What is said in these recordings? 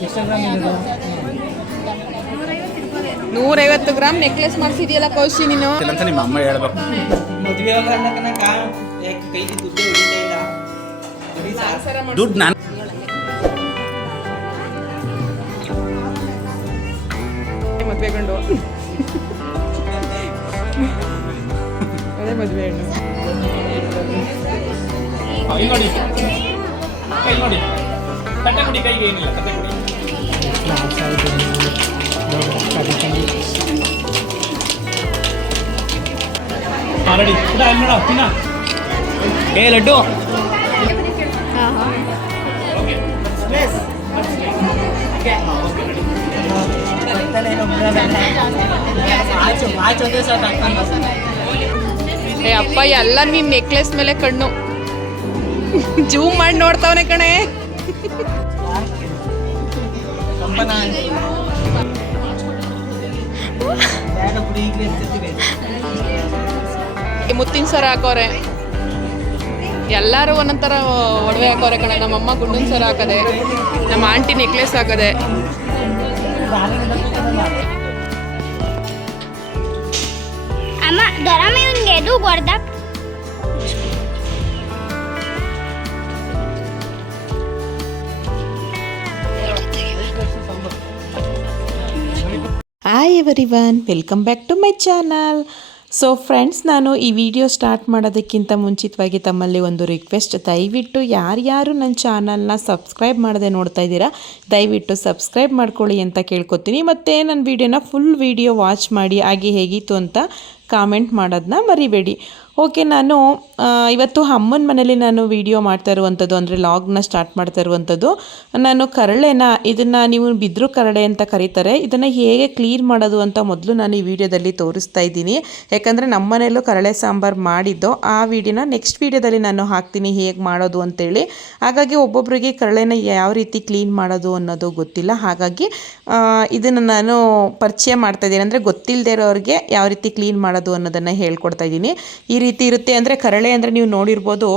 150 gram necklace ಮಾಡಿಸಿದ್ಯಲ್ಲ Cauchy ನೀನು ಅಂತ ನಿಮ್ಮ ಅಮ್ಮ ಹೇಳ್ಬೇಕು. ಮದುವೆ ಕೈಲಿ ದುಡ್ಡು ಹೊಡಿತಾ ಇಲ್ಲ. ದುಡ್ಡು ನಾನು ಮದುವೆ ಗಂಡು ಅದೇ ಮದುವೆ ಹೆಣ್ಣು. ಕೈ ನೋಡಿ, ಕೈ ನೋಡಿ, ಕಟ್ಟೆ ಕೊಡಿ, ಕೈಗೆ ಏನಿಲ್ಲ, ಕಟ್ಟೆ ಕೊಡಿ. ರೆಡಿ ನೋಡ ತಿನ್ನ. ಏ ಲಡ್ಡು ಏ ಅಪ್ಪ ಎಲ್ಲ ನೀನ್ ನೆಕ್ಲೆಸ್ ಮೇಲೆ ಕಣ್ಣು ಜೂಮ್ ಮಾಡಿ ನೋಡ್ತಾವನೆ ಕಣೆ. ಮುತ್ತಿನ ಸರ ಹಾಕೋರೆ, ಎಲ್ಲರೂ ಒಂದೊಂಥರ ಒಡವೆ ಹಾಕೋರೆ ಕಣೆ. ನಮ್ಮಮ್ಮ ಗುಂಡಿನ ಸರ ಹಾಕದೆ, ನಮ್ಮ ಆಂಟಿ ನೆಕ್ಲೆಸ್ ಹಾಕದೆ. Ama, darame yung dedo, guarda. Hi everyone, welcome back to my channel. So friends, ನಾನು ಈ ವಿಡಿಯೋ ಸ್ಟಾರ್ಟ್ ಮಾಡೋದಕ್ಕಿಂತ ಮುಂಚಿತವಾಗಿ ತಮ್ಮಲ್ಲಿ ಒಂದು ರಿಕ್ವೆಸ್ಟ್. ದಯವಿಟ್ಟು ಯಾರ್ಯಾರು ನನ್ನ ಚಾನಲ್ನ ಸಬ್ಸ್ಕ್ರೈಬ್ ಮಾಡದೆ ನೋಡ್ತಾ ಇದ್ದೀರಾ, ದಯವಿಟ್ಟು ಸಬ್ಸ್ಕ್ರೈಬ್ ಮಾಡ್ಕೊಳ್ಳಿ ಅಂತ ಕೇಳ್ಕೊತೀನಿ. ಮತ್ತು ನನ್ನ ವಿಡಿಯೋನ ಫುಲ್ ವಿಡಿಯೋ ವಾಚ್ ಮಾಡಿ ಹಾಗೆ ಹೇಗಿತ್ತು ಅಂತ ಕಾಮೆಂಟ್ ಮಾಡೋದನ್ನ ಮರಿಬೇಡಿ. ಓಕೆ, ನಾನು ಇವತ್ತು ಅಮ್ಮನ ಮನೇಲಿ ನಾನು ವಿಡಿಯೋ ಮಾಡ್ತಾ ಇರುವಂಥದ್ದು, ಅಂದರೆ ಲಾಗ್ನ ಸ್ಟಾರ್ಟ್ ಮಾಡ್ತಾ ಇರುವಂಥದ್ದು. ನಾನು ಕರಳೆನ, ಇದನ್ನು ನೀವು ಬಿದ್ರು ಕರಳೆ ಅಂತ ಕರೀತಾರೆ, ಇದನ್ನು ಹೇಗೆ ಕ್ಲೀನ್ ಮಾಡೋದು ಅಂತ ಮೊದಲು ನಾನು ಈ ವಿಡಿಯೋದಲ್ಲಿ ತೋರಿಸ್ತಾ ಇದ್ದೀನಿ. ಯಾಕಂದರೆ ನಮ್ಮ ಮನೆಯಲ್ಲೂ ಕರಳೆ ಸಾಂಬಾರು ಮಾಡಿದ್ದು, ಆ ವಿಡಿಯೋನ ನೆಕ್ಸ್ಟ್ ವಿಡಿಯೋದಲ್ಲಿ ನಾನು ಹಾಕ್ತೀನಿ ಹೇಗೆ ಮಾಡೋದು ಅಂತೇಳಿ. ಹಾಗಾಗಿ ಒಬ್ಬೊಬ್ಬರಿಗೆ ಕರಳೆನ ಯಾವ ರೀತಿ ಕ್ಲೀನ್ ಮಾಡೋದು ಅನ್ನೋದು ಗೊತ್ತಿಲ್ಲ. ಹಾಗಾಗಿ ಇದನ್ನು ನಾನು ಪರಿಚಯ ಮಾಡ್ತಾ ಇದ್ದೀನಿ, ಅಂದರೆ ಗೊತ್ತಿಲ್ಲದೆ ಇರೋರಿಗೆ ಯಾವ ರೀತಿ ಕ್ಲೀನ್ ಮಾಡೋದು ಅನ್ನೋದನ್ನು ಹೇಳ್ಕೊಡ್ತಾ ಇದ್ದೀನಿ. ಈ ರೀತಿ ಇರುತ್ತೆ. ಅಂದರೆ ಕರಳೆ ಅಂದರೆ ನೀವು ನೋಡಿರ್ಬೋದು,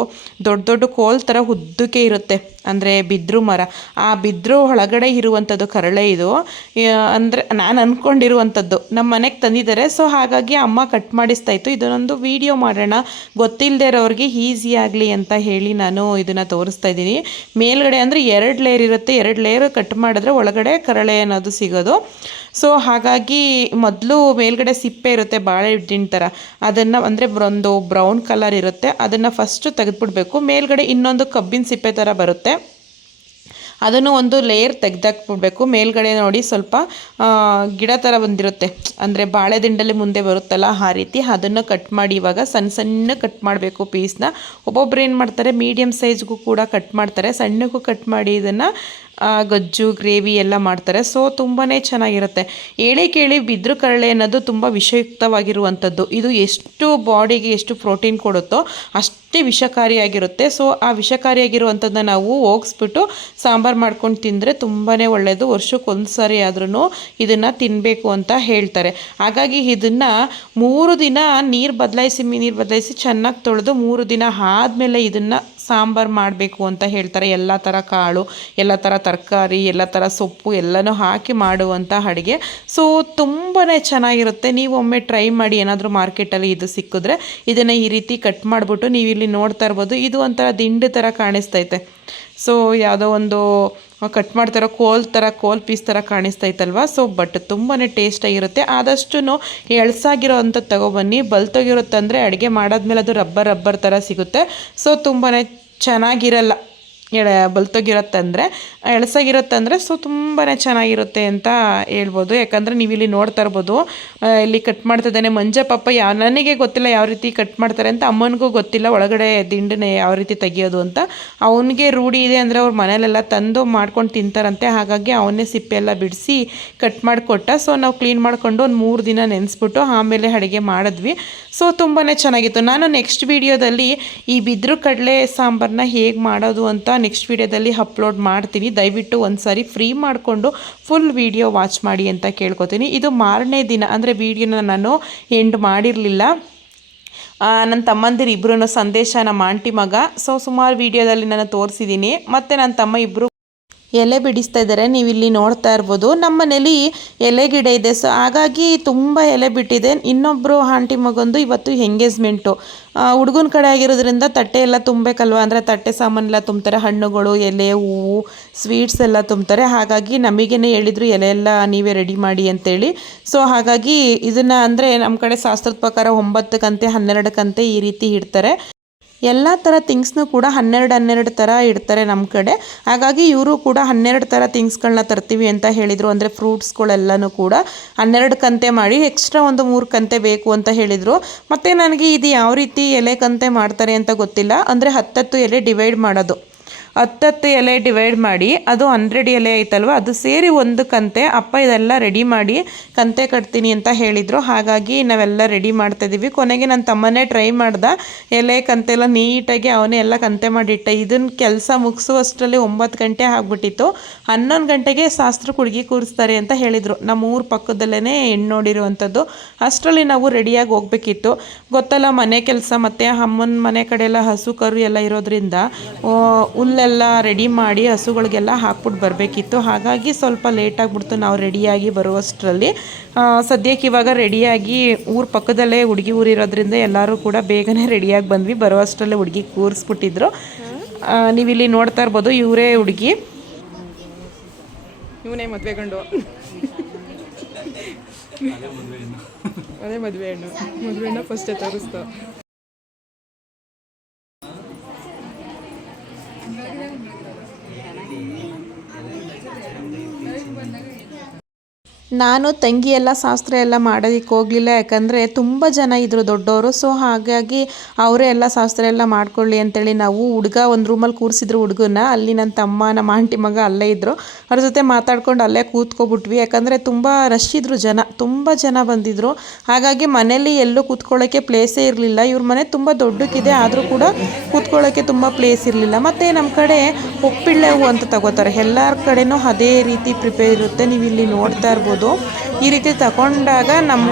ದೊಡ್ಡ ದೊಡ್ಡ ಕೋಲ್ ಥರ ಉದ್ದಕ್ಕೆ ಇರುತ್ತೆ, ಅಂದರೆ ಬಿದ್ರು ಮರ. ಆ ಬಿದ್ರು ಒಳಗಡೆ ಇರುವಂಥದ್ದು ಕರಳೆ ಇದು. ಅಂದರೆ ನಾನು ಅಂದ್ಕೊಂಡಿರುವಂಥದ್ದು ನಮ್ಮ ಮನೆಗೆ ತಂದಿದ್ದಾರೆ. ಸೊ ಹಾಗಾಗಿ ಅಮ್ಮ ಕಟ್ ಮಾಡಿಸ್ತಾ ಇತ್ತು. ಇದನ್ನೊಂದು ವಿಡಿಯೋ ಮಾಡೋಣ, ಗೊತ್ತಿಲ್ಲದೆ ಇರೋರಿಗೆ ಈಸಿ ಆಗಲಿ ಅಂತ ಹೇಳಿ ನಾನು ಇದನ್ನು ತೋರಿಸ್ತಾ ಇದ್ದೀನಿ. ಮೇಲ್ಗಡೆ ಅಂದರೆ 2 ಲೇಯರ್ ಇರುತ್ತೆ, 2 ಲೇಯರ್ ಕಟ್ ಮಾಡಿದ್ರೆ ಒಳಗಡೆ ಕರಳೆ ಅನ್ನೋದು ಸಿಗೋದು. ಸೊ ಹಾಗಾಗಿ ಮೊದಲು ಮೇಲ್ಗಡೆ ಸಿಪ್ಪೆ ಇರುತ್ತೆ ಬಾಳೆಹಣ್ಣಿನ ಥರ, ಅದನ್ನು ಅಂದರೆ ಒಂದು ಬ್ರೌನ್ ಕಲರ್ ಇರುತ್ತೆ, ಅದನ್ನು ಫಸ್ಟು ತೆಗೆದುಬಿಡ್ಬೇಕು. ಮೇಲ್ಗಡೆ ಇನ್ನೊಂದು ಕಬ್ಬಿನ ಸಿಪ್ಪೆ ಥರ ಬರುತ್ತೆ, ಅದನ್ನು ಒಂದು ಲೇಯರ್ ತೆಗೆದಾಕ್ಬಿಡ್ಬೇಕು. ಮೇಲ್ಗಡೆ ನೋಡಿ ಸ್ವಲ್ಪ ಗಿಡ ಥರ ಬಂದಿರುತ್ತೆ, ಅಂದರೆ ಬಾಳೆ ದಿಂಡಲ್ಲಿ ಮುಂದೆ ಬರುತ್ತಲ್ಲ ಆ ರೀತಿ. ಅದನ್ನು ಕಟ್ ಮಾಡಿ ಇವಾಗ ಸಣ್ಣ ಸಣ್ಣ ಕಟ್ ಮಾಡಬೇಕು ಪೀಸ್ನ. ಒಬ್ಬೊಬ್ರು ಏನು ಮಾಡ್ತಾರೆ, ಮೀಡಿಯಮ್ ಸೈಜ್ಗೂ ಕೂಡ ಕಟ್ ಮಾಡ್ತಾರೆ, ಸಣ್ಣಕ್ಕೂ ಕಟ್ ಮಾಡಿ ಇದನ್ನು ಗೊಜ್ಜು ಗ್ರೇವಿ ಎಲ್ಲ ಮಾಡ್ತಾರೆ. ಸೊ ತುಂಬಾ ಚೆನ್ನಾಗಿರುತ್ತೆ. ಹೇಳಿ ಕೇಳಿ ಬಿದ್ರು ಕರಳೆ ಅನ್ನೋದು ತುಂಬ ವಿಷಯುಕ್ತವಾಗಿರುವಂಥದ್ದು. ಇದು ಎಷ್ಟು ಬಾಡಿಗೆ ಎಷ್ಟು ಪ್ರೋಟೀನ್ ಕೊಡುತ್ತೋ ಅಷ್ಟೇ ವಿಷಕಾರಿಯಾಗಿರುತ್ತೆ. ಸೊ ಆ ವಿಷಕಾರಿಯಾಗಿರುವಂಥದ್ದನ್ನ ನಾವು ಹೋಗಿಸ್ಬಿಟ್ಟು ಸಾಂಬಾರು ಮಾಡ್ಕೊಂಡು ತಿಂದರೆ ತುಂಬಾ ಒಳ್ಳೆಯದು. ವರ್ಷಕ್ಕೊಂದು ಸಾರಿ ಆದ್ರೂ ಇದನ್ನು ತಿನ್ನಬೇಕು ಅಂತ ಹೇಳ್ತಾರೆ. ಹಾಗಾಗಿ ಇದನ್ನು 3 ದಿನ ನೀರು ಬದಲಾಯಿಸಿ ಚೆನ್ನಾಗಿ ತೊಳೆದು 3 ದಿನ ಆದಮೇಲೆ ಇದನ್ನು ಸಾಂಬಾರು ಮಾಡಬೇಕು ಅಂತ ಹೇಳ್ತಾರೆ. ಎಲ್ಲ ಥರ ಕಾಳು, ಎಲ್ಲ ಥರ ತರಕಾರಿ, ಎಲ್ಲ ಥರ ಸೊಪ್ಪು ಎಲ್ಲನೂ ಹಾಕಿ ಮಾಡುವಂಥ ಅಡುಗೆ. ಸೊ ತುಂಬಾ ಚೆನ್ನಾಗಿರುತ್ತೆ. ನೀವು ಒಮ್ಮೆ ಟ್ರೈ ಮಾಡಿ. ಏನಾದರೂ ಮಾರ್ಕೆಟಲ್ಲಿ ಇದು ಸಿಕ್ಕಿದ್ರೆ ಇದನ್ನು ಈ ರೀತಿ ಕಟ್ ಮಾಡಿಬಿಟ್ಟು, ನೀವು ಇಲ್ಲಿ ನೋಡ್ತಾ ಇರ್ಬೋದು, ಇದು ಒಂಥರ ದಿಂಡು ಥರ ಕಾಣಿಸ್ತೈತೆ. ಸೊ ಯಾವುದೋ ಒಂದು ಕಟ್ ಮಾಡ್ತಾರೋ ಕೋಲ್ ಪೀಸ್ ಥರ ಕಾಣಿಸ್ತೈತಲ್ವ. ಸೊ ಬಟ್ ತುಂಬಾ ಟೇಸ್ಟಾಗಿರುತ್ತೆ. ಆದಷ್ಟು ಎಳ್ಸಾಗಿರೋ ಅಂಥದ್ದು ತಗೊಬನ್ನಿ. ಬಲ್ತೋಗಿರುತ್ತಂದರೆ ಅಡುಗೆ ಮಾಡಾದ್ಮೇಲೆ ಅದು ರಬ್ಬರ್ ಥರ ಸಿಗುತ್ತೆ. ಸೊ ತುಂಬಾ ಚೆನ್ನಾಗಿರಲ್ಲ. ಬಲ್ತೋಗಿರುತ್ತಂದರೆ, ಎಳ್ಸಾಗಿರುತ್ತಂದರೆ ಸೊ ತುಂಬಾ ಚೆನ್ನಾಗಿರುತ್ತೆ ಅಂತ ಹೇಳ್ಬೋದು. ಯಾಕಂದರೆ ನೀವು ಇಲ್ಲಿ ನೋಡ್ತಾ ಇರ್ಬೋದು, ಇಲ್ಲಿ ಕಟ್ ಮಾಡ್ತಿದ್ದಾನೆ ಮಂಜ ಪಾಪ. ನನಗೆ ಗೊತ್ತಿಲ್ಲ ಯಾವ ರೀತಿ ಕಟ್ ಮಾಡ್ತಾರೆ ಅಂತ, ಅಮ್ಮನಿಗೂ ಗೊತ್ತಿಲ್ಲ ಒಳಗಡೆ ದಿಂಡನ್ನೇ ಯಾವ ರೀತಿ ತೆಗಿಯೋದು ಅಂತ. ಅವನಿಗೆ ರೂಢಿ ಇದೆ, ಅಂದರೆ ಅವ್ರ ಮನೇಲೆಲ್ಲ ತಂದು ಮಾಡ್ಕೊಂಡು ತಿಂತಾರಂತೆ. ಹಾಗಾಗಿ ಅವನ್ನೇ ಸಿಪ್ಪೆ ಎಲ್ಲ ಬಿಡಿಸಿ ಕಟ್ ಮಾಡಿಕೊಟ್ಟ. ಸೊ ನಾವು ಕ್ಲೀನ್ ಮಾಡಿಕೊಂಡು ಒಂದು 3 ದಿನ ನೆನೆಸ್ಬಿಟ್ಟು ಆಮೇಲೆ ಅಡುಗೆ ಮಾಡಿದ್ವಿ. ಸೊ ತುಂಬಾ ಚೆನ್ನಾಗಿತ್ತು. ನಾನು ನೆಕ್ಸ್ಟ್ ವಿಡಿಯೋದಲ್ಲಿ ಈ ಬಿದ್ರು ಕಡಲೆ ಸಾಂಬಾರನ್ನ ಹೇಗೆ ಮಾಡೋದು ಅಂತ ನೆಕ್ಸ್ಟ್ ವಿಡಿಯೋದಲ್ಲಿ ಅಪ್ಲೋಡ್ ಮಾಡ್ತೀನಿ. ದಯವಿಟ್ಟು ಒಂದು ಸಾರಿ ಫ್ರೀ ಮಾಡಿಕೊಂಡು ಫುಲ್ ವಿಡಿಯೋ ವಾಚ್ ಮಾಡಿ ಅಂತ ಕೇಳ್ಕೊತೀನಿ. ಇದು ಮಾರನೇ ದಿನ, ಅಂದರೆ ವಿಡಿಯೋನ ನಾನು ಎಂಡ್ ಮಾಡಿರಲಿಲ್ಲ. ನನ್ನ ತಮ್ಮಂದಿರು ಇಬ್ಬರೂ, ಸಂದೇಶ ನಮ್ಮ ಆಂಟಿ ಮಗ. ಸೊ ಸುಮಾರು ವಿಡಿಯೋದಲ್ಲಿ ನಾನು ತೋರಿಸಿದ್ದೀನಿ. ಮತ್ತು ನನ್ನ ತಮ್ಮ ಇಬ್ಬರು ಎಲೆ ಬಿಡಿಸ್ತಾ ಇದ್ದಾರೆ. ನೀವು ಇಲ್ಲಿ ನೋಡ್ತಾ ಇರ್ಬೋದು. ನಮ್ಮ ಮನೇಲಿ ಎಲೆ ಗಿಡ ಇದೆ, ಸೊ ಹಾಗಾಗಿ ತುಂಬ ಎಲೆ ಬಿಟ್ಟಿದೆ. ಇನ್ನೊಬ್ಬರು ಆಂಟಿ ಮಗಂದು ಇವತ್ತು ಎಂಗೇಜ್ಮೆಂಟು. ಹುಡುಗನ ಕಡೆ ಆಗಿರೋದ್ರಿಂದ ತಟ್ಟೆ ಎಲ್ಲ ತುಂಬಬೇಕಲ್ವ, ಅಂದರೆ ತಟ್ಟೆ ಸಾಮಾನೆಲ್ಲ ತುಂಬ್ತಾರೆ, ಹಣ್ಣುಗಳು, ಎಲೆ, ಹೂವು, ಸ್ವೀಟ್ಸ್ ಎಲ್ಲ ತುಂಬ್ತಾರೆ. ಹಾಗಾಗಿ ನಮಗೇನೆ ಹೇಳಿದರು ಎಲೆ ಎಲ್ಲ ನೀವೇ ರೆಡಿ ಮಾಡಿ ಅಂತೇಳಿ. ಸೊ ಹಾಗಾಗಿ ಇದನ್ನು ಅಂದರೆ ನಮ್ಮ ಕಡೆ ಶಾಸ್ತ್ರದ ಪ್ರಕಾರ 9 ಕಂತೆ 12 ಕಂತೆ ಈ ರೀತಿ ಇಡ್ತಾರೆ. ಎಲ್ಲ ಥರ ಥಿಂಗ್ಸ್ನೂ ಕೂಡ 12 ಥರ ಇಡ್ತಾರೆ ನಮ್ಮ ಕಡೆ. ಹಾಗಾಗಿ ಇವರು ಕೂಡ 12 ಥರ ಥಿಂಗ್ಸ್ಗಳನ್ನ ತರ್ತೀವಿ ಅಂತ ಹೇಳಿದರು. ಅಂದರೆ ಫ್ರೂಟ್ಸ್ಗಳೆಲ್ಲನೂ ಕೂಡ 12 ಕಂತೆ ಮಾಡಿ ಎಕ್ಸ್ಟ್ರಾ ಒಂದು 3 ಕಂತೆ ಬೇಕು ಅಂತ ಹೇಳಿದರು. ಮತ್ತು ನನಗೆ ಇದು ಯಾವ ರೀತಿ ಎಲೆ ಕಂತೆ ಮಾಡ್ತಾರೆ ಅಂತ ಗೊತ್ತಿಲ್ಲ. ಅಂದರೆ 10 ಎಲೆ ಡಿವೈಡ್ ಮಾಡೋದು, 10 ಎಲೆ ಡಿವೈಡ್ ಮಾಡಿ ಅದು 100 ಎಲೆ ಐತಲ್ವ, ಅದು ಸೇರಿ ಒಂದು ಕಂತೆ. ಅಪ್ಪ ಇದೆಲ್ಲ ರೆಡಿ ಮಾಡಿ ಕಂತೆ ಕಟ್ತೀನಿ ಅಂತ ಹೇಳಿದರು. ಹಾಗಾಗಿ ನಾವೆಲ್ಲ ರೆಡಿ ಮಾಡ್ತಾಯಿದ್ದೀವಿ. ಕೊನೆಗೆ ನನ್ನ ತಮ್ಮನೇ ಟ್ರೈ ಮಾಡ್ದ, ಎಲೆ ಕಂತೆಲ್ಲ ನೀಟಾಗಿ ಅವನೇ ಎಲ್ಲ ಕಂತೆ ಮಾಡಿಟ್ಟ. ಇದನ್ನು ಕೆಲಸ ಮುಗಿಸುವಷ್ಟರಲ್ಲಿ 9 ಗಂಟೆ ಆಗಿಬಿಟ್ಟಿತ್ತು. 11 ಗಂಟೆಗೆ ಶಾಸ್ತ್ರಕ್ಕೆ ಹುಡುಗಿ ಕೂರಿಸ್ತಾರೆ ಅಂತ ಹೇಳಿದರು. ನಮ್ಮ ಊರ ಪಕ್ಕದಲ್ಲೇ ಹೆಣ್ಣು ನೋಡಿರುವಂಥದ್ದು. ಅಷ್ಟರಲ್ಲಿ ನಾವು ರೆಡಿಯಾಗಿ ಹೋಗ್ಬೇಕಿತ್ತು. ಗೊತ್ತಲ್ಲ, ಮನೆ ಕೆಲಸ ಮತ್ತು ಅಮ್ಮನ ಮನೆ ಕಡೆ ಎಲ್ಲ ಹಸು ಕರು ಎಲ್ಲ ಇರೋದ್ರಿಂದ ಹುಲ್ಲೆಲ್ಲ ರೆಡಿ ಮಾಡಿ ಹಸುಗಳಿಗೆಲ್ಲ ಹಾಕ್ಬಿಟ್ಟು ಬರಬೇಕಿತ್ತು. ಹಾಗಾಗಿ ಸ್ವಲ್ಪ ಲೇಟ್ ಆಗಿಬಿಡ್ತು ನಾವು ರೆಡಿಯಾಗಿ ಬರುವಷ್ಟರಲ್ಲಿ. ಸದ್ಯಕ್ಕೆ ಇವಾಗ ರೆಡಿಯಾಗಿ ಊರ ಪಕ್ಕದಲ್ಲೇ ಹುಡುಗಿ ಊರಿರೋದ್ರಿಂದ ಎಲ್ಲರೂ ಕೂಡ ಬೇಗನೆ ರೆಡಿಯಾಗಿ ಬಂದ್ವಿ. ಬರುವಷ್ಟರಲ್ಲೇ ಹುಡುಗಿ ಕೂರಿಸ್ಬಿಟ್ಟಿದ್ರು. ನೀವಿಲ್ಲಿ ನೋಡ್ತಾ ಇರ್ಬೋದು, ಇವರೇ ಹುಡುಗಿ, ಇವನೇ ಮದುವೆ ಗಂಡು, ಅದೇ ಮದುವೆ ಹೆಣ್ಣು ಫಸ್ಟೇ ತೋರಿಸ್ತು. ನಾನು ತಂಗಿ ಎಲ್ಲ ಶಾಸ್ತ್ರ ಎಲ್ಲ ಮಾಡೋದಕ್ಕೆ ಹೋಗಲಿಲ್ಲ, ಯಾಕಂದರೆ ತುಂಬ ಜನ ಇದ್ದರು ದೊಡ್ಡವರು. ಸೊ ಹಾಗಾಗಿ ಅವರೇ ಎಲ್ಲ ಶಾಸ್ತ್ರ ಎಲ್ಲ ಮಾಡ್ಕೊಳ್ಳಿ ಅಂತೇಳಿ ನಾವು ಹುಡುಗ ಒಂದು ರೂಮಲ್ಲಿ ಕೂರಿಸಿದ್ರು ಹುಡುಗನ. ಅಲ್ಲಿ ನನ್ನ ತಮ್ಮ, ನಮ್ಮ ಆಂಟಿ ಮಗ ಅಲ್ಲೇ ಇದ್ದರು. ಅವ್ರ ಜೊತೆ ಮಾತಾಡ್ಕೊಂಡು ಅಲ್ಲೇ ಕೂತ್ಕೊಬಿಟ್ವಿ. ಯಾಕಂದರೆ ತುಂಬ ರಶ್ ಇದ್ದರು ಜನ, ತುಂಬ ಜನ ಬಂದಿದ್ದರು. ಹಾಗಾಗಿ ಮನೇಲಿ ಎಲ್ಲೂ ಕೂತ್ಕೊಳ್ಳೋಕ್ಕೆ ಪ್ಲೇಸೇ ಇರಲಿಲ್ಲ. ಇವ್ರ ಮನೆ ತುಂಬ ದೊಡ್ಡಕ್ಕಿದೆ, ಆದರೂ ಕೂಡ ಕೂತ್ಕೊಳ್ಳೋಕ್ಕೆ ತುಂಬ ಪ್ಲೇಸ್ ಇರಲಿಲ್ಲ. ಮತ್ತು ನಮ್ಮ ಕಡೆ ಒಪ್ಪಿಳ್ಳೆ ಹೂವು ಅಂತ ತಗೋತಾರೆ. ಎಲ್ಲರ ಕಡೆನೂ ಅದೇ ರೀತಿ ಪ್ರಿಪೇರ್ ಇರುತ್ತೆ. ನೀವು ಇಲ್ಲಿ ನೋಡ್ತಾ ಇರ್ಬೋದು. ಈ ರೀತಿ ತಗೊಂಡಾಗ ನಮ್ಮ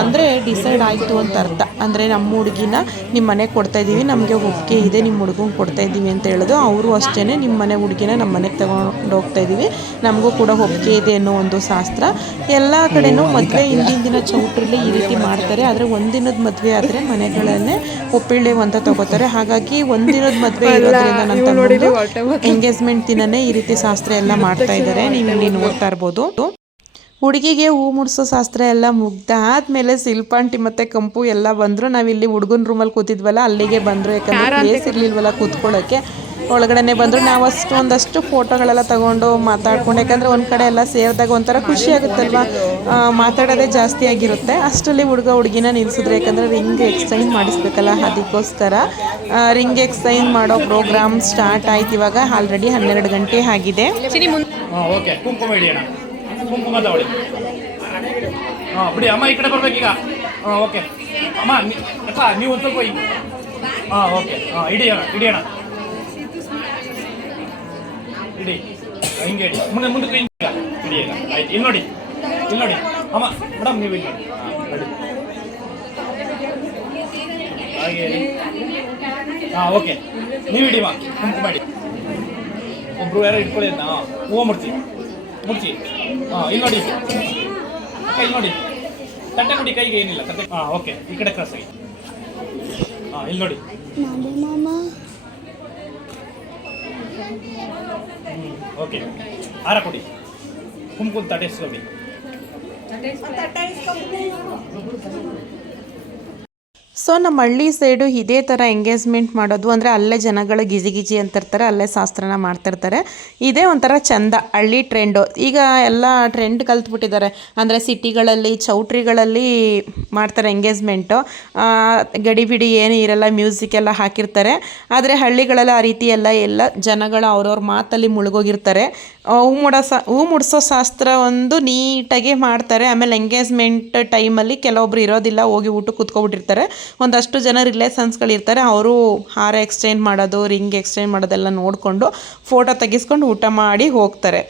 ಅಂದರೆ ಡಿಸೈಡ್ ಆಯಿತು ಅಂತ ಅರ್ಥ. ಅಂದರೆ ನಮ್ಮ ಹುಡುಗಿನ ನಿಮ್ಮ ಮನೆಗೆ ಕೊಡ್ತಾಯಿದ್ದೀವಿ, ನಮಗೆ ಒಪ್ಪಿಗೆ ಇದೆ, ನಿಮ್ಮ ಹುಡುಗಂಗೆ ಕೊಡ್ತಾಯಿದ್ದೀವಿ ಅಂತ ಹೇಳೋದು. ಅವರು ಅಷ್ಟೇ, ನಿಮ್ಮ ಮನೆ ಹುಡುಗಿನ ನಮ್ಮ ಮನೆಗೆ ತಗೊಂಡು ಹೋಗ್ತಾಯಿದ್ದೀವಿ, ನಮಗೂ ಕೂಡ ಒಪ್ಪಿಗೆ ಇದೆ ಅನ್ನೋ ಒಂದು ಶಾಸ್ತ್ರ. ಎಲ್ಲ ಕಡೆನೂ ಮದುವೆ ಹಿಂದಿನ ದಿನ ಚೌಟ್ರಲ್ಲಿ ಈ ರೀತಿ ಮಾಡ್ತಾರೆ. ಆದರೆ ಒಂದಿನದ ಮದುವೆ ಆದರೆ ಮನೆಗಳನ್ನೇ ಒಪ್ಪಿಳ್ಳೆ ಅಂತ ತಗೋತಾರೆ. ಹಾಗಾಗಿ ಒಂದಿನದ ಮದುವೆ ಇರೋದ್ರಿಂದ ನನ್ನ ತಗೊಂಡು ಎಂಗೇಜ್ಮೆಂಟ್ ದಿನನೇ ಈ ರೀತಿ ಶಾಸ್ತ್ರ ಎಲ್ಲ ಮಾಡ್ತಾ ಇದ್ದಾರೆ. ನೀವು ಇಲ್ಲಿ ನೋಡ್ತಾ ಇರ್ಬೋದು. ಹುಡುಗಿಗೆ ಹೂ ಮುಡಿಸೋ ಶಾಸ್ತ್ರ ಎಲ್ಲ ಮುಗ್ದಾದ್ಮೇಲೆ ಶಿಲ್ಪಾಂಟಿ ಮತ್ತು ಕಂಪು ಎಲ್ಲ ಬಂದರು. ನಾವಿಲ್ಲಿ ಹುಡುಗನ ರೂಮಲ್ಲಿ ಕೂತಿದ್ವಲ್ಲ ಅಲ್ಲಿಗೆ ಬಂದರು. ಯಾಕಂದರೆ ಪ್ಲೇಸ್ ಇರಲಿಲ್ವಲ್ಲ ಕೂತ್ಕೊಳ್ಳೋಕ್ಕೆ, ಒಳಗಡೆ ಬಂದರು. ನಾವು ಒಂದಷ್ಟು ಫೋಟೋಗಳೆಲ್ಲ ತೊಗೊಂಡು ಮಾತಾಡ್ಕೊಂಡು, ಯಾಕಂದರೆ ಒಂದು ಕಡೆ ಎಲ್ಲ ಸೇರಿದಾಗ ಒಂಥರ ಖುಷಿ ಆಗುತ್ತಲ್ವ, ಮಾತಾಡೋದೇ ಜಾಸ್ತಿ ಆಗಿರುತ್ತೆ. ಅಷ್ಟರಲ್ಲಿ ಹುಡುಗ ಹುಡುಗಿನ ನಿಲ್ಲಿಸಿದ್ರು. ಯಾಕಂದರೆ ರಿಂಗ್ ಎಕ್ಸ್ಚೇಂಜ್ ಮಾಡಿಸ್ಬೇಕಲ್ಲ, ಅದಕ್ಕೋಸ್ಕರ ರಿಂಗ್ ಎಕ್ಸ್ಚೇಂಜ್ ಮಾಡೋ ಪ್ರೋಗ್ರಾಮ್ ಸ್ಟಾರ್ಟ್ ಆಯ್ತು. ಇವಾಗ ಆಲ್ರೆಡಿ 12 ಗಂಟೆ ಆಗಿದೆ. ಓಕೆ, ಕುಂಕುಮ ಹಿಡಿಯೋಣ. ಕುಂಕುಮ ತಗೊಳ್ಳಿ. ಬಿಡಿ ಅಮ್ಮ, ಈ ಕಡೆ ಬರ್ಬೇಕೀಗ. ಓಕೆ ಅಮ್ಮ, ಅಪ್ಪ ನೀವು ಒಂದು ಸ್ವಲ್ಪ ಓಕೆ ಹಿಡಿಯೋಣ ಇಡಿ. ಹಿಂಗೆ ಇಡಿ, ಮುಂದಕ್ಕೆ ಇಡಿ. ಆಯ್ತು, ಇಲ್ಲಿ ನೋಡಿ ಅಮ್ಮ, ಮೇಡಮ್ ನೀವು ಇಲ್ಲಿ ನೋಡಿ ಹಾಗೆ. ಓಕೆ, ನೀವು ಇಡಿಮ್ಮ, ಕುಂಕುಮ ಇಡಿ. ಒಬ್ರು ಯಾರೋ ಇಟ್ಕೊಳ್ಳಿ ಅದನ್ನ. ಹೂವು ಮುಡ್ಸಿ. ಇಲ್ಲಿ ನೋಡಿ, ಇಲ್ಲಿ ನೋಡಿ, ತಟ್ಟೆ ಕೊಡಿ ಕೈಗೆ, ಏನಿಲ್ಲ ತಟ್ಟೆ. ಓಕೆ, ಈ ಕಡೆ ಕ್ರಾಸ್ ಆಗಿ. ಇಲ್ಲಿ ನೋಡಿ. ಓಕೆ, ಹಾರ ಕೊಡಿ, ಕುಂಕುಮ ತಟ್ಟೆ ಇಸ್ಕೊಳ್ಳಿ. ಸೊ ನಮ್ಮ ಹಳ್ಳಿ ಸೈಡು ಇದೇ ಥರ ಎಂಗೇಜ್ಮೆಂಟ್ ಮಾಡೋದು. ಅಂದರೆ ಅಲ್ಲೇ ಜನಗಳು ಗಿಜಿ ಅಂತಿರ್ತಾರೆ, ಅಲ್ಲೇ ಶಾಸ್ತ್ರನ ಮಾಡ್ತಿರ್ತಾರೆ. ಇದೇ ಒಂಥರ ಚಂದ, ಹಳ್ಳಿ ಟ್ರೆಂಡು. ಈಗ ಎಲ್ಲ ಟ್ರೆಂಡ್ ಕಲ್ತ್ಬಿಟ್ಟಿದ್ದಾರೆ. ಅಂದರೆ ಸಿಟಿಗಳಲ್ಲಿ ಚೌಟ್ರಿಗಳಲ್ಲಿ ಮಾಡ್ತಾರೆ ಎಂಗೇಜ್ಮೆಂಟು. ಗಡಿಬಿಡಿ ಏನೂ ಇರಲ್ಲ, ಮ್ಯೂಸಿಕ್ ಎಲ್ಲ ಹಾಕಿರ್ತಾರೆ. ಆದರೆ ಹಳ್ಳಿಗಳೆಲ್ಲ ಆ ರೀತಿ ಎಲ್ಲ ಜನಗಳು ಅವ್ರವ್ರ ಮಾತಲ್ಲಿ ಮುಳುಗೋಗಿರ್ತಾರೆ. ಹೂ ಮುಡಿಸೋ ಶಾಸ್ತ್ರ ಒಂದು ನೀಟಾಗಿ ಮಾಡ್ತಾರೆ. ಆಮೇಲೆ ಎಂಗೇಜ್ಮೆಂಟ್ ಟೈಮಲ್ಲಿ ಕೆಲವೊಬ್ರು ಇರೋದಿಲ್ಲ, ಹೋಗಿ ಊಟಕ್ಕೆ ಕೂತ್ಕೊಬಿಟ್ಟಿರ್ತಾರೆ. ಒಂದಷ್ಟು ಜನ ರಿಲೇಷನ್ಸ್ಗಳಿರ್ತಾರೆ, ಅವರು ಹಾರ ಎಕ್ಸ್ಚೇಂಜ್ ಮಾಡೋದು, ರಿಂಗ್ ಎಕ್ಸ್ಚೇಂಜ್ ಮಾಡೋದೆಲ್ಲ ನೋಡಿಕೊಂಡು ಫೋಟೋ ತೆಗಿಸ್ಕೊಂಡು ಊಟ ಮಾಡಿ ಹೋಗ್ತಾರೆ.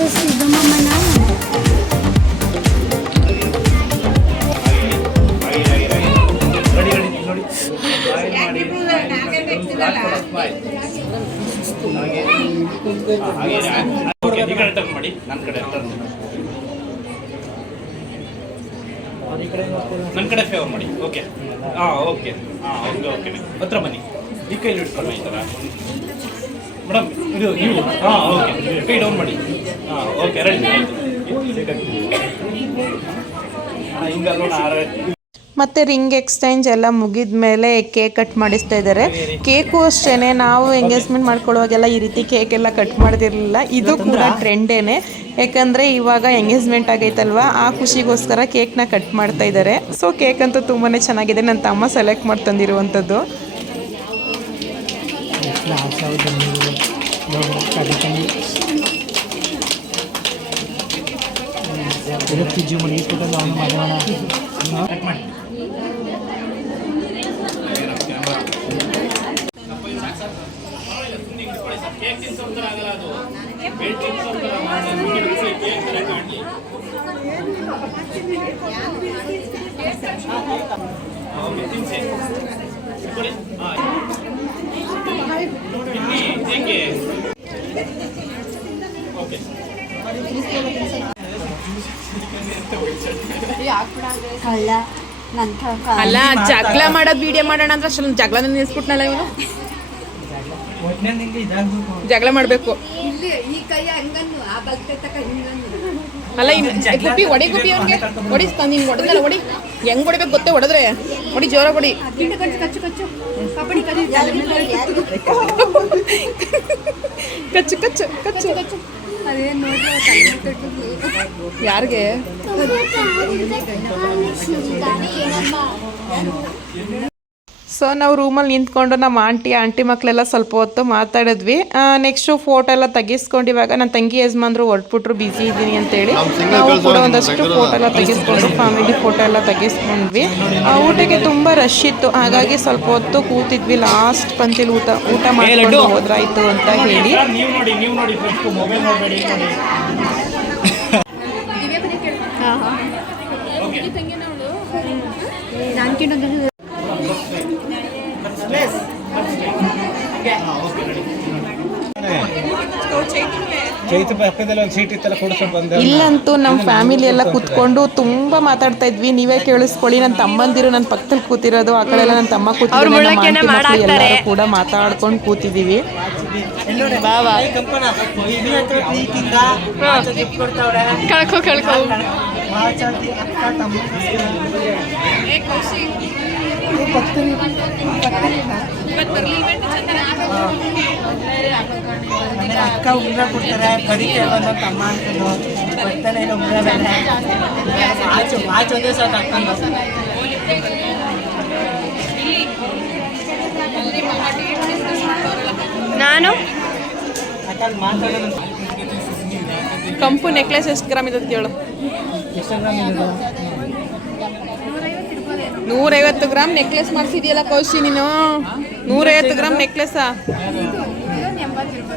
ಇದು ಸಿದ್ದಮ್ಮನ ರೆಡಿ ನೋಡಿ ಓಕೆ ಈ ಕಡೆ ಟರ್ನ್ ಮಾಡಿ ನನ್ನ ಕಡೆ ಟರ್ನ್ ನನ್ನ ಕಡೆ ಫೇವರ್ ಮಾಡಿ ಓಕೆ ಓಕೆ ಓಕೆ ಓಕೆ ಹತ್ರ ಬನ್ನಿ ಈ ಕೈಲಿ ಇಟ್ಕೊಳ್ಳಿ ಈ ಥರ ಮೇಡಮ್ ಇದು ನೀವು ಓಕೆ ಕೈ ಡೌನ್ ಮಾಡಿ ಓಕೆ ರೆಡಿ ಆಯಿತು ಹಿಂಗಲ್ಲ ಮತ್ತು ರಿಂಗ್ ಎಕ್ಸ್ಚೇಂಜ್ ಎಲ್ಲ ಮುಗಿದ ಮೇಲೆ ಕೇಕ್ ಕಟ್ ಮಾಡಿಸ್ತಾ ಇದ್ದಾರೆ. ಕೇಕು ಅಷ್ಟೇ, ನಾವು ಎಂಗೇಜ್ಮೆಂಟ್ ಮಾಡ್ಕೊಳ್ಳುವಾಗೆಲ್ಲ ಈ ರೀತಿ ಕೇಕ್ ಎಲ್ಲ ಕಟ್ ಮಾಡ್ತಿರ್ಲಿಲ್ಲ. ಇದು ಕೂಡ ಟ್ರೆಂಡೇನೆ, ಯಾಕಂದರೆ ಇವಾಗ ಎಂಗೇಜ್ಮೆಂಟ್ ಆಗೈತಲ್ವ, ಆ ಖುಷಿಗೋಸ್ಕರ ಕೇಕ್ನ ಕಟ್ ಮಾಡ್ತಾ ಇದ್ದಾರೆ. ಸೊ ಕೇಕ್ ಅಂತೂ ತುಂಬಾ ಚೆನ್ನಾಗಿದೆ, ನನ್ನ ತಮ್ಮ ಸೆಲೆಕ್ಟ್ ಮಾಡಿ ತಂದಿರುವಂಥದ್ದು. ಅಲ್ಲ ಜಗಳ ಮಾಡೋದು ವಿಡಿಯೋ ಮಾಡೋಣ ಅಂದ್ರೆ ಅಷ್ಟೊಂದು ಜಗಳ ನಿಲ್ಸ್ಬಿಟ್ನಲ್ಲ ಇವನು. ಜಗಳ ಮಾಡಬೇಕು ಅಲ್ಲ. ಗುಪ್ಪಿ ಹೊಡಿ, ಗುಪ್ಪಿ ಅವ್ನಿಗೆ ಹೊಡಿ, ನೀನು ಹೊಡೆದಲ್ಲ ಹೊಡಿ. ಹೆಂಗ್ ಹೊಡಿಬೇಕು ಗೊತ್ತೇ, ಹೊಡೆದ್ರೆ ಹೊಡಿ, ಜೋರ ಹೊಡಿ. ಕಚ್ಚು ಕಚ್ಚು ಕಚ್ಚು. ಯಾರಿಗೆ? ಸೊ ನಾವು ರೂಮಲ್ಲಿ ನಿಂತ್ಕೊಂಡು ನಮ್ಮ ಆಂಟಿ ಮಕ್ಕಳೆಲ್ಲ ಸ್ವಲ್ಪ ಹೊತ್ತು ಮಾತಾಡಿದ್ವಿ. ನೆಕ್ಸ್ಟು ಫೋಟೋ ಎಲ್ಲ ತೆಗಿಸ್ಕೊಂಡು ಇವಾಗ ನನ್ನ ತಂಗಿ ಯಜಮಾನ್ರು ಹೊರಟ್ಬಿಟ್ರು, ಬ್ಯುಸಿ ಇದ್ದೀನಿ ಅಂತೇಳಿ. ನಾವು ಕೂಡ ಒಂದಷ್ಟು ಫೋಟೋ ಎಲ್ಲ ತೆಗಿಸ್ಕೊಂಡು ಫ್ಯಾಮಿಲಿ ಫೋಟೋ ಎಲ್ಲ ತೆಗಿಸ್ಕೊಂಡ್ವಿ. ಊಟಕ್ಕೆ ತುಂಬ ರಶ್ ಇತ್ತು, ಹಾಗಾಗಿ ಸ್ವಲ್ಪ ಹೊತ್ತು ಕೂತಿದ್ವಿ. ಲಾಸ್ಟ್ ಪಂಕ್ತಿಲಿ ಊಟ ಮಾಡ್ಕೊಂಡು ಹೋದ್ರಾಯ್ತು ಅಂತ ಹೇಳಿ. ಇಲ್ಲಂತೂ ನಮ್ಮ ಫ್ಯಾಮಿಲಿ ಎಲ್ಲ ಕೂತ್ಕೊಂಡು ತುಂಬಾ ಮಾತಾಡ್ತಾ ಇದ್ವಿ. ನೀವೇ ಕೇಳಿಸ್ಕೊಳ್ಳಿ, ನನ್ನ ತಮ್ಮಂದಿರು ನನ್ನ ಪಕ್ಕದಲ್ಲಿ ಕೂತಿರೋದು, ಆ ಕಡೆ ಎಲ್ಲ ನನ್ನ ತಮ್ಮ ಕೂತಿರೋದು, ಎಲ್ಲರೂ ಕೂಡ ಮಾತಾಡ್ಕೊಂಡು ಕೂತಿದೀವಿ. ಅಕ್ಕ ಉಂಗ್ರ ಕೊಡ್ತಾರೆ, ಕಡಿಕೆ ಬಂದ ತಮ್ಮ ಅಂತಂದು ಬರ್ತಾನೆ ಇಲ್ಲ. ಉಂಗ್ರ ಬೇರೆ ವಾಚ್ ಒಂದೇ ಸಾಕು ಹಾಕೊಂಡು ನಾನು ಮಾತಾಡೋಣ. ಕಂಪು ನೆಕ್ಲೆಸ್ ಎಷ್ಟು ಗ್ರಾಮ್ ಇದೆ ಕೇಳು. 150 ಗ್ರಾಮ್ ನೆಕ್ಲೆಸ್ ಮಾಡಿಸಿದ್ಯಲ್ಲ ಕೌಶಿ ನೀನು. 150 ಗ್ರಾಮ್ ನೆಕ್ಲೆಸ್ಸಾ?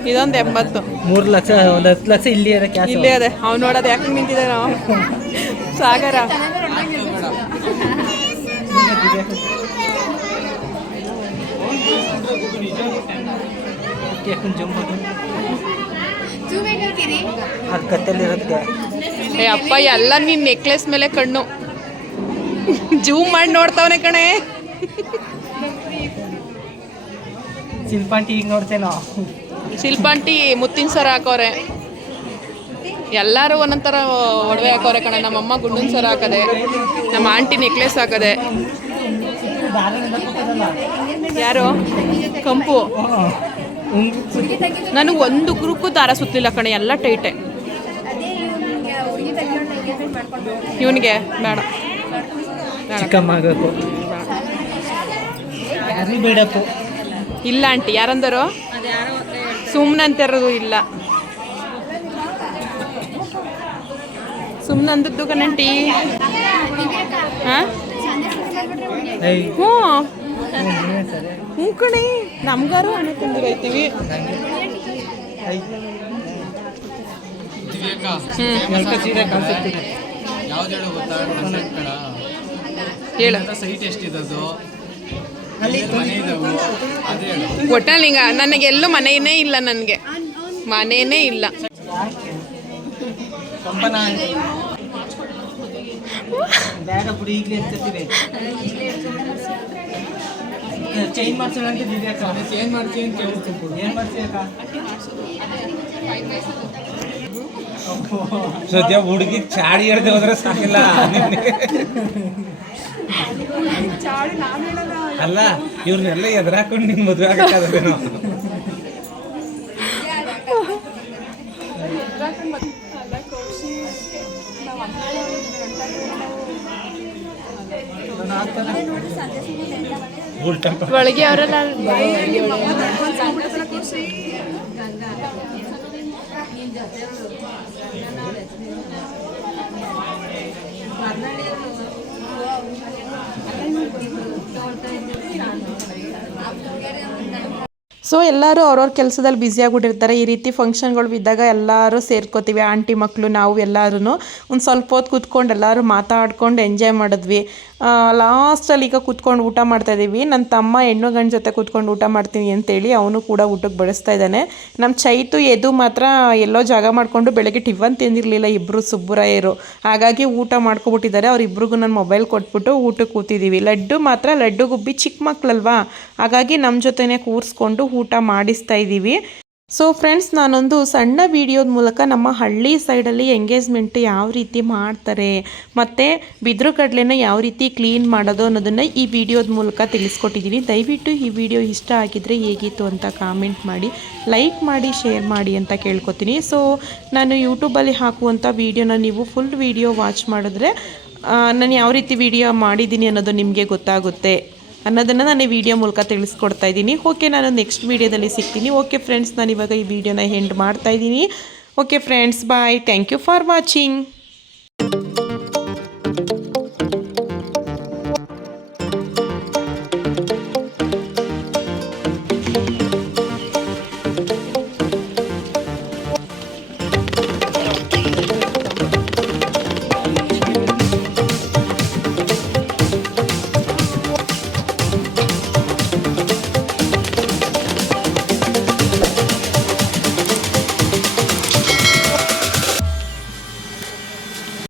ಇದೊಂದು 80. 3 ಲಕ್ಷ, 1 10 ಲಕ್ಷ ಇಲ್ಲೇ ಅದೇ. ಅವ್ನು ನೋಡೋದು ಯಾಕೆ ನಿಂತಿದೆ ನಾವು ಸಾಗರ. ಏ ಅಪ್ಪ, ಎಲ್ಲ ನಿನ್ನ ನೆಕ್ಲೆಸ್ ಮೇಲೆ ಕಣ್ಣು ಜೂಮ್ ಮಾಡಿ ನೋಡ್ತಾವನೆ ಕಣೆ. ಶಿಲ್ಪಾಂಟಿ ಈಗ ನೋಡ್ತೇನೋ. ಶಿಲ್ಪಾಂಟಿ ಮುತ್ತಿನ ಸರ ಹಾಕೋರೆ, ಎಲ್ಲರೂ ಒಂದೊಂಥರ ಒಡವೆ ಹಾಕೋರೆ ಕಣೆ. ನಮ್ಮಮ್ಮ ಗುಂಡಿನ ಸರ ಹಾಕದೆ, ನಮ್ಮ ಆಂಟಿ ನೆಕ್ಲೆಸ್ ಹಾಕದೆ. ಯಾರು? ಕಂಪು. ನನಗೆ ಒಂದು ಗ್ರೂಪು ದಾರ ಸುತ್ತಲಿಲ್ಲ ಕಣೆ, ಎಲ್ಲ ಟೈಟೆ. ಇವನಿಗೆ ಬೇಡ, ಚಿಕ್ಕಮ್ಮಗು ಬೇಡಪ್ಪು. ಇಲ್ಲ ಆಂಟಿ, ಯಾರಂದರು ಸುಮ್ಮನೆ ಅಂತಿರೋದು. ಇಲ್ಲ ಸುಮ್ಮನೆ ಅಂದದ್ದು ಕಣಂಟಿ. ಹಾಂ ಹ್ಞೂ ಕಣೆ, ನಮ್ಗಾರು ಹಣ ತಂದಿರೈತೀವಿ. ಎರಡು ಸೀರೆ ಕಾನ್ಸೆಪ್ಟ್ ಇದೆ. ಯಾವ್ದು ಹೇಳೋ ಗೊತ್ತಾ ಕಾನ್ಸೆಪ್ಟ್ ಕಡ ಹೇಳು ಸೈಟ್ ಎಷ್ಟಿದ್ದು ಅಲ್ಲಿ ಮನೆ ಇದಾವು ಅದೇ ಹೇಳು. ಒಟ್ಟಲ್ಲಿ ಹಿಂಗ ನನಗೆಲ್ಲೂ ಮನೆಯೇ ಇಲ್ಲ, ನನಗೆ ಮನೆಯೇ ಇಲ್ಲ. ಕಂಪನ ಬೇಡ ಬಿಡಿ, ಈಗಲೇ ಎತ್ತೀವಿ. ಚೇಂಜ್ ಮಾಡ್ಸೋಣ ಅಂತ ದಿವ್ಯಾಕ. ಏನ್ ಮಾಡ್ತೀನಿ ಅಂತ ಕೇಳ್ತೀನಿ. ಏನು ಮಾಡ್ತೀಯಕ್ಕ? ಸದ್ಯ ಹುಡುಗಿ ಚಾಡಿ ಹಿಡ್ದು ಹೋದ್ರೆ ಸಾಕಿಲ್ಲ. ಅಲ್ಲ ಇವ್ರನ್ನೆಲ್ಲ ಎದುರಾಕೊಂಡು ನಿನ್ ಮದುವೆ ಆಗಕ್ಕಾದ್ರೇನೋ. ಒಳಗೆ ಅವರೆಲ್ಲ ಸೊ ಎಲ್ಲರೂ ಅವ್ರವ್ರ ಕೆಲಸದಲ್ಲಿ ಬ್ಯುಸಿಯಾಗ್ಬಿಟ್ಟಿರ್ತಾರೆ. ಈ ರೀತಿ ಫಂಕ್ಷನ್ಗಳು ಬಿದ್ದಾಗ ಎಲ್ಲರೂ ಸೇರ್ಕೋತೀವಿ, ಆಂಟಿ ಮಕ್ಕಳು ನಾವು ಎಲ್ಲರೂ ಒಂದು ಸ್ವಲ್ಪ ಹೊತ್ತು ಕೂತ್ಕೊಂಡು ಎಲ್ಲರೂ ಮಾತಾಡ್ಕೊಂಡು ಎಂಜಾಯ್ ಮಾಡಿದ್ವಿ. ಲಾಸ್ಟಲ್ಲಿ ಈಗ ಕೂತ್ಕೊಂಡು ಊಟ ಮಾಡ್ತಾಯಿದ್ದೀವಿ. ನನ್ನ ತಮ್ಮ ಹೆಣ್ಣು ಗಂಡು ಜೊತೆ ಕೂತ್ಕೊಂಡು ಊಟ ಮಾಡ್ತೀನಿ ಅಂತೇಳಿ ಅವನು ಕೂಡ ಊಟಕ್ಕೆ ಬಡಿಸ್ತಾ ಇದ್ದಾನೆ. ನಮ್ಮ ಚೈತು ಎದು ಮಾತ್ರ ಎಲ್ಲೋ ಜಾಗ ಮಾಡಿಕೊಂಡು ಬೆಳಗ್ಗೆ ಟಿಫನ್ ತಿಂದಿರಲಿಲ್ಲ ಇಬ್ಬರು ಸುಬ್ಬುರಾಯರು, ಹಾಗಾಗಿ ಊಟ ಮಾಡ್ಕೊಬಿಟ್ಟಿದ್ದಾರೆ. ಅವರಿಬ್ರಿಗೂ ನಾನು ಮೊಬೈಲ್ ಕೊಟ್ಬಿಟ್ಟು ಊಟಕ್ಕೆ ಕೂತಿದ್ದೀವಿ. ಲಡ್ಡು ಗುಬ್ಬಿ ಚಿಕ್ಕ ಮಕ್ಕಳಲ್ವಾ, ಹಾಗಾಗಿ ನಮ್ಮ ಜೊತೆನೇ ಕೂರಿಸ್ಕೊಂಡು ಊಟ ಮಾಡಿಸ್ತಾ ಇದ್ದೀವಿ. ಸೊ ಫ್ರೆಂಡ್ಸ್, ನಾನೊಂದು ಸಣ್ಣ ವಿಡಿಯೋದ ಮೂಲಕ ನಮ್ಮ ಹಳ್ಳಿ ಸೈಡಲ್ಲಿ ಎಂಗೇಜ್ಮೆಂಟ್ ಯಾವ ರೀತಿ ಮಾಡ್ತಾರೆ ಮತ್ತು ಬಿದಿರು ಕಡಲೆನ ಯಾವ ರೀತಿ ಕ್ಲೀನ್ ಮಾಡೋದು ಅನ್ನೋದನ್ನು ಈ ವಿಡಿಯೋದ ಮೂಲಕ ತಿಳಿಸ್ಕೊಟ್ಟಿದ್ದೀನಿ. ದಯವಿಟ್ಟು ಈ ವಿಡಿಯೋ ಇಷ್ಟ ಆಗಿದ್ದರೆ ಹೇಗಿತ್ತು ಅಂತ ಕಾಮೆಂಟ್ ಮಾಡಿ, ಲೈಕ್ ಮಾಡಿ, ಶೇರ್ ಮಾಡಿ ಅಂತ ಕೇಳ್ಕೊತೀನಿ. ಸೊ ನಾನು ಯೂಟ್ಯೂಬಲ್ಲಿ ಹಾಕುವಂಥ ವಿಡಿಯೋನ ನೀವು ಫುಲ್ ವಿಡಿಯೋ ವಾಚ್ ಮಾಡಿದ್ರೆ ನಾನು ಯಾವ ರೀತಿ ವಿಡಿಯೋ ಮಾಡಿದ್ದೀನಿ ಅನ್ನೋದು ನಿಮಗೆ ಗೊತ್ತಾಗುತ್ತೆ ಅನ್ನೋದನ್ನು ನಾನು ಈ ವಿಡಿಯೋ ಮೂಲಕ ತಿಳಿಸ್ಕೊಡ್ತಾ ಇದ್ದೀನಿ. ಓಕೆ, ನಾನು ನೆಕ್ಸ್ಟ್ ವಿಡಿಯೋದಲ್ಲಿ ಸಿಗ್ತೀನಿ. ಓಕೆ ಫ್ರೆಂಡ್ಸ್, ನಾನು ಇವಾಗ ಈ ವಿಡಿಯೋನ ಎಂಡ್ ಮಾಡ್ತಾ ಇದ್ದೀನಿ. Okay friends, bye. Thank you for watching.